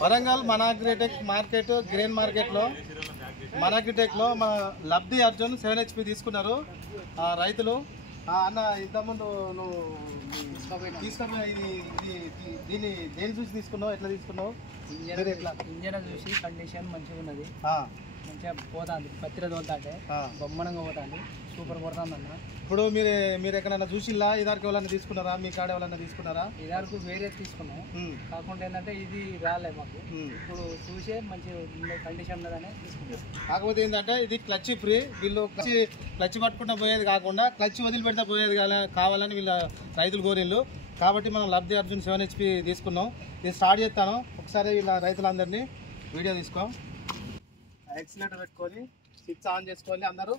వరంగల్ మన agritech market grain మార్కెట్లో మన అగ్రిటెక్లో మన లబ్ధి అర్జున్ 7 HP తీసుకున్నారు రైతులు. అన్న ఇంతకుముందు నువ్వు తీసుకున్న దీన్ని దేని చూసి తీసుకున్నావు, ఎట్లా తీసుకున్నావు? ఇంజన్ చూసి కండిషన్ మంచిగా ఉన్నది, మంచిగా పోతుంది, పత్తిర తోలుతాంటే బొమ్మనంగా పోతుంది, సూపర్ కొడుతుంది అన్న. ఇప్పుడు మీరు ఎక్కడైనా చూసిల్లా? ఇదారికి ఎవరైనా తీసుకున్నారా? మీ కాడ ఎవరైనా తీసుకున్నారా? ఇదారికి వేరే తీసుకున్నాం, కాకుండా ఏంటంటే ఇది రాలే మాకు. ఇప్పుడు చూసే మంచి కండిషన్ ఉన్నదనే తీసుకున్నాం. కాకపోతే ఏంటంటే ఇది క్లచ్ ఫ్రీ. వీళ్ళు క్లచ్ పట్టుకుంటా పోయేది కాకుండా క్లచ్ వదిలిపెడతా పోయేది కావాలని వీళ్ళ రైతులు కోరిళ్ళు. కాబట్టి మనం లబ్ధి అర్జున్ 7 HP తీసుకున్నాం. ఇది స్టార్ట్ చేస్తాను. ఒకసారి వీళ్ళ రైతులందరినీ వీడియో తీసుకో. యాక్సిలేటర్ పెట్టుకొని స్విచ్ ఆన్ చేసుకోవాలి అందరూ.